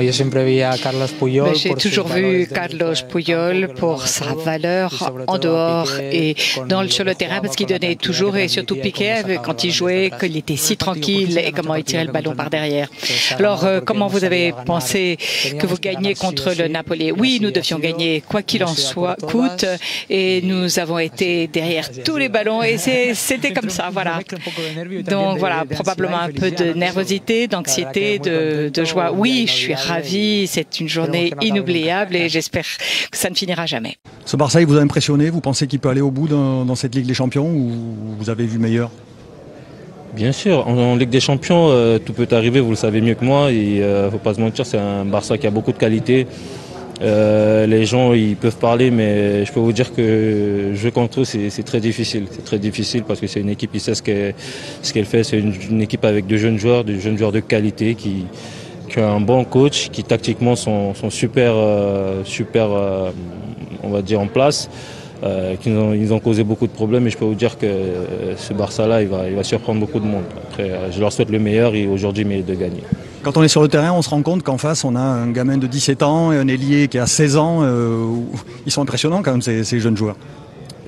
J'ai toujours vu Carlos Puyol pour sa valeur en dehors et sur le terrain parce qu'il donnait toujours et surtout Piqué quand il jouait, qu'il était si tranquille et comment il tirait le ballon par derrière. Alors, comment vous avez pensé que vous gagniez contre le Napoli? Oui, nous devions gagner quoi qu'il en soit coûte et nous avons été derrière tous les ballons et c'était comme ça, voilà. Donc voilà, probablement un peu de nervosité, d'anxiété, de joie. Oui, je suis ravie, c'est une journée inoubliable et j'espère que ça ne finira jamais. Ce Barça, il vous a impressionné? Vous pensez qu'il peut aller au bout dans cette Ligue des Champions ou vous avez vu meilleur? Bien sûr, en Ligue des Champions, tout peut arriver, vous le savez mieux que moi. Il ne faut pas se mentir, c'est un Barça qui a beaucoup de qualité. Les gens, ils peuvent parler, mais je peux vous dire que jouer contre eux, c'est très difficile. C'est très difficile parce que c'est une équipe qui sait ce qu'elle fait. C'est une équipe avec de jeunes joueurs de qualité qui ont un bon coach, qui tactiquement sont super, on va dire, en place. Ils ont causé beaucoup de problèmes et je peux vous dire que ce Barça-là, il va surprendre beaucoup de monde. Après, je leur souhaite le meilleur et aujourd'hui, il mérite de gagner. Quand on est sur le terrain, on se rend compte qu'en face, on a un gamin de 17 ans et un ailier qui a 16 ans. Ils sont impressionnants quand même, ces jeunes joueurs.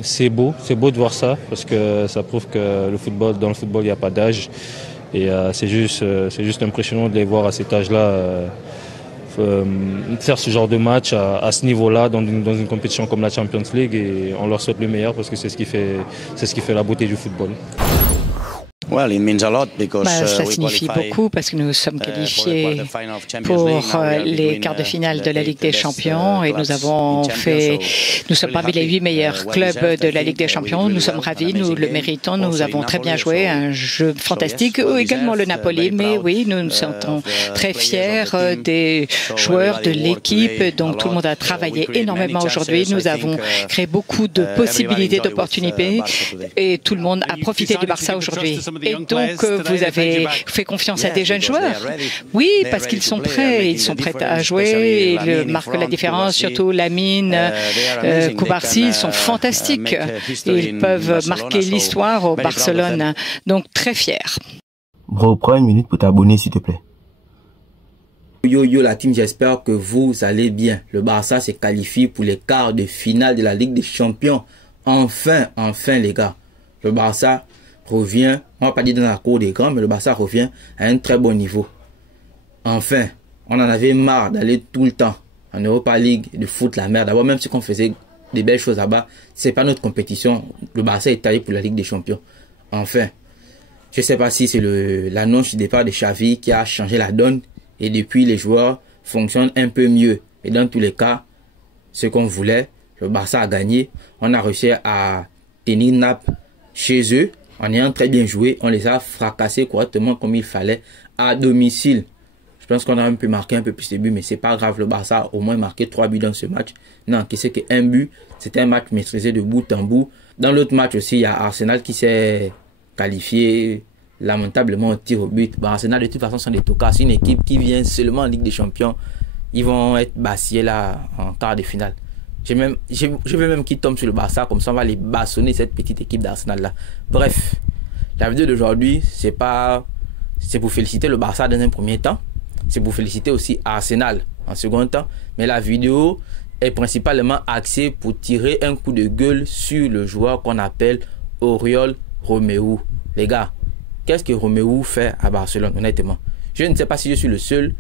C'est beau de voir ça parce que ça prouve que dans le football, il n'y a pas d'âge. Et c'est juste impressionnant de les voir à cet âge-là faire ce genre de match à ce niveau-là dans une compétition comme la Champions League, et on leur souhaite le meilleur parce que c'est ce qui fait la beauté du football. Ça signifie beaucoup parce que nous sommes qualifiés pour les quarts de finale de la Ligue des Champions et nous sommes parmi les 8 meilleurs clubs de la Ligue des Champions. Nous sommes ravis, nous le méritons, nous avons très bien joué, un jeu fantastique, également le Napoli, mais oui, nous nous sentons très fiers des joueurs de l'équipe, donc tout le monde a travaillé énormément aujourd'hui. Nous avons créé beaucoup de possibilités, d'opportunités et tout le monde a profité du Barça aujourd'hui. Et donc, vous avez fait confiance à des jeunes joueurs? Oui, parce qu'ils sont prêts. Ils sont prêts à jouer. Ils marquent la différence, surtout Lamine, Koubarsi. Ils sont fantastiques. Ils peuvent marquer l'histoire au Barcelone. Donc, très fiers. Bro, prends une minute pour t'abonner, s'il te plaît. Yo la team, j'espère que vous allez bien. Le Barça s'est qualifié pour les quarts de finale de la Ligue des Champions. Enfin les gars. Le Barça revient, on va pas dire dans la cour des grands, mais le Barça revient à un très bon niveau. Enfin, on en avait marre d'aller tout le temps en Europa League, de foutre la merde. D'abord, même si on faisait des belles choses là-bas, c'est pas notre compétition. Le Barça est taillé pour la Ligue des Champions. Enfin, je sais pas si c'est l'annonce du départ de Xavi qui a changé la donne et depuis les joueurs fonctionnent un peu mieux. Et dans tous les cas, ce qu'on voulait, le Barça a gagné. On a réussi à tenir Naples chez eux. En ayant très bien joué, on les a fracassés correctement comme il fallait à domicile. Je pense qu'on a un peu marqué un peu plus de buts, mais c'est pas grave. Le Barça a au moins marqué 3 buts dans ce match. Non, qui c'est qu'un but, c'était un match maîtrisé de bout en bout. Dans l'autre match aussi, il y a Arsenal qui s'est qualifié lamentablement au tir au but. Bon, Arsenal de toute façon sont des tocards. C'est une équipe qui vient seulement en Ligue des Champions. Ils vont être bassillés là en quart de finale. Je veux même qu'ils tombent sur le Barça, comme ça on va les bassonner cette petite équipe d'Arsenal là. Bref, la vidéo d'aujourd'hui, c'est pour féliciter le Barça dans un premier temps, c'est pour féliciter aussi Arsenal en second temps, mais la vidéo est principalement axée pour tirer un coup de gueule sur le joueur qu'on appelle Oriol Romeu. Les gars, qu'est-ce que Romeu fait à Barcelone, honnêtement? Je ne sais pas si je suis le seul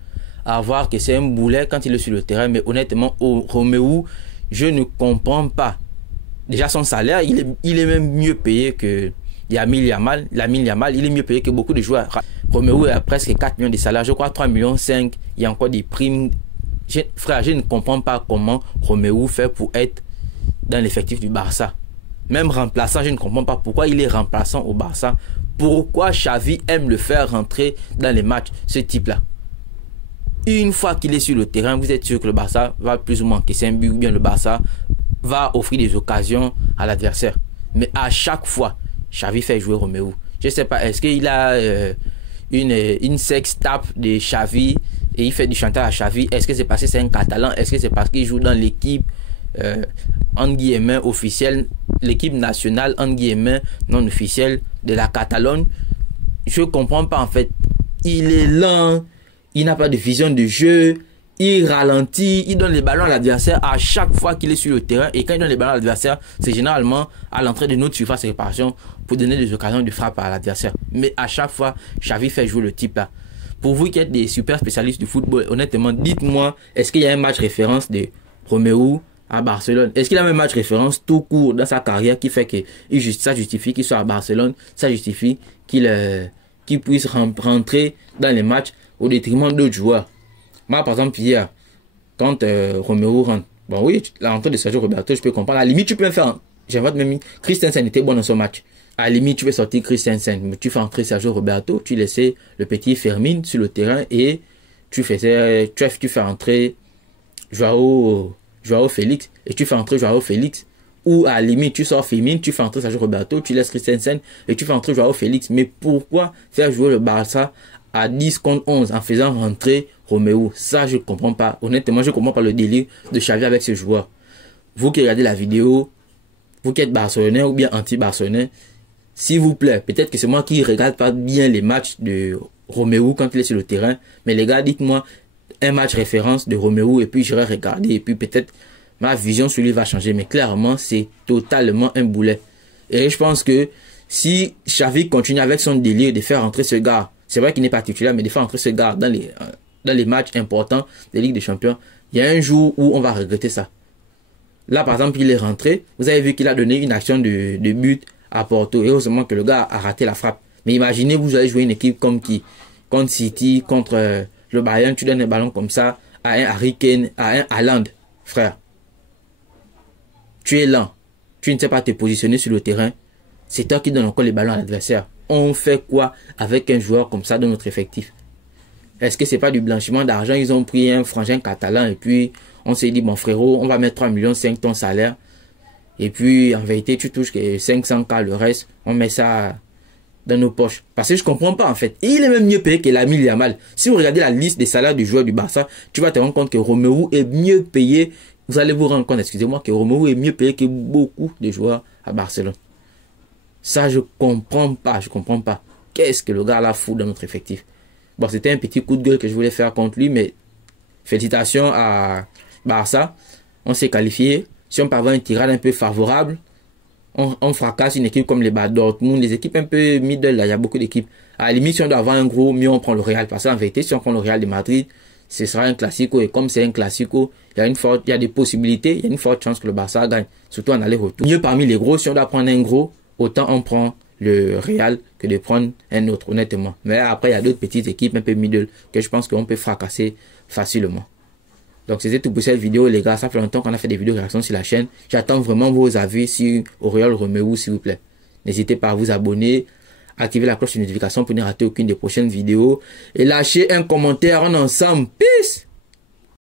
à voir que c'est un boulet quand il est sur le terrain, mais honnêtement, Romeu, je ne comprends pas. Déjà, son salaire, il est même mieux payé que Lamine Yamal. Lamine Yamal, il est mieux payé que beaucoup de joueurs. Romeu a presque 4 millions de salaires. Je crois 3,5 millions. Il y a encore des primes. Frère, je ne comprends pas comment Romeu fait pour être dans l'effectif du Barça. Même remplaçant, je ne comprends pas pourquoi il est remplaçant au Barça. Pourquoi Xavi aime le faire rentrer dans les matchs, ce type-là. Une fois qu'il est sur le terrain, vous êtes sûr que le Barça va plus ou moins encaisser un but, ou bien le Barça va offrir des occasions à l'adversaire. Mais à chaque fois, Xavi fait jouer Romeu. Je ne sais pas, est-ce qu'il a une sex-tape de Xavi et il fait du chantage à Xavi? Est-ce que c'est parce que c'est un Catalan? Est-ce que c'est parce qu'il joue dans l'équipe entre guillemets officielle, l'équipe nationale entre guillemets non officielle de la Catalogne? Je ne comprends pas en fait. Il est lent. Il n'a pas de vision de jeu. il ralentit, il donne les ballons à l'adversaire à chaque fois qu'il est sur le terrain. Et quand il donne les ballons à l'adversaire, c'est généralement à l'entrée de notre surface de réparation pour donner des occasions de frappe à l'adversaire. Mais à chaque fois, Xavi fait jouer le type là. Pour vous qui êtes des super spécialistes du football, honnêtement, dites-moi, est-ce qu'il y a un match référence de Romeu à Barcelone? Est-ce qu'il a un match référence tout court dans sa carrière qui fait que ça justifie qu'il soit à Barcelone, ça justifie qu'il puisse rentrer dans les matchs au détriment d'autres joueurs? Moi, par exemple, hier, quand Romeu rentre, bon oui, la rentrée de Sergio Roberto, je peux comprendre. À la limite, tu peux me faire, j'invente même, Christensen était bon dans son match. À la limite, tu peux sortir Christensen, mais tu fais entrer Sergio Roberto, tu laissais le petit Fermin sur le terrain et tu fais entrer Joao Félix et tu fais entrer Joao Félix. Ou à la limite, tu sors Fermin, tu fais entrer Sergio Roberto, tu laisses Christensen et tu fais entrer Joao Félix. Mais pourquoi faire jouer le Barça à 10 contre 11 en faisant rentrer Romeu? Ça, je ne comprends pas. Honnêtement, je ne comprends pas le délire de Xavi avec ce joueur. Vous qui regardez la vidéo, vous qui êtes barcelonais ou bien anti-barcelonais, s'il vous plaît, peut-être que c'est moi qui ne regarde pas bien les matchs de Romeu quand il est sur le terrain, mais les gars, dites-moi un match référence de Romeu et puis j'irai regarder et puis peut-être ma vision sur lui va changer. Mais clairement, c'est totalement un boulet. Et je pense que si Xavi continue avec son délire de faire entrer ce gars, c'est vrai qu'il n'est pas titulaire, mais de faire entrer ce gars dans les matchs importants de Ligue des Champions, il y a un jour où on va regretter ça. Là, par exemple, il est rentré. Vous avez vu qu'il a donné une action de but à Porto. Et heureusement que le gars a raté la frappe. Mais imaginez, vous allez jouer une équipe comme qui? Contre City, contre le Bayern, tu donnes un ballon comme ça à un Harry Kane, à un Haaland. Frère, tu es lent. Tu ne sais pas te positionner sur le terrain. C'est toi qui donnes encore les ballons à l'adversaire. On fait quoi avec un joueur comme ça dans notre effectif? Est-ce que c'est pas du blanchiment d'argent? Ils ont pris un frangin catalan et puis on s'est dit, bon frérot, on va mettre 3,5 millions ton salaire. Et puis, en vérité, tu touches que 500K, le reste, on met ça dans nos poches. Parce que je comprends pas, en fait. Et il est même mieux payé que Lamine Yamal. Si vous regardez la liste des salaires du joueur du Barça, tu vas te rendre compte que Romeu est mieux payé. Vous allez vous rendre compte, excusez-moi, que Romeu est mieux payé que beaucoup de joueurs à Barcelone. Ça, je comprends pas, je comprends pas. Qu'est-ce que le gars là fout dans notre effectif? Bon, c'était un petit coup de gueule que je voulais faire contre lui, mais félicitations à Barça. On s'est qualifié. Si on peut avoir un tirage un peu favorable, on fracasse une équipe comme les Dortmund, les équipes un peu middle, là, il y a beaucoup d'équipes. À la limite, si on doit avoir un gros, mieux on prend le Real. Parce qu'en vérité, si on prend le Real de Madrid, ce sera un classico. Et comme c'est un classico, il y a des possibilités, il y a une forte chance que le Barça gagne. Surtout en aller-retour. Mieux parmi les gros, si on doit prendre un gros, autant on prend le Real que de prendre un autre, honnêtement. Mais après, il y a d'autres petites équipes un peu middle que je pense qu'on peut fracasser facilement. Donc c'était tout pour cette vidéo les gars, ça fait longtemps qu'on a fait des vidéos réactions sur la chaîne. J'attends vraiment vos avis sur Oriol Romeu s'il vous plaît. N'hésitez pas à vous abonner, activer la cloche de notification pour ne rater aucune des prochaines vidéos. Et lâcher un commentaire en ensemble. Peace!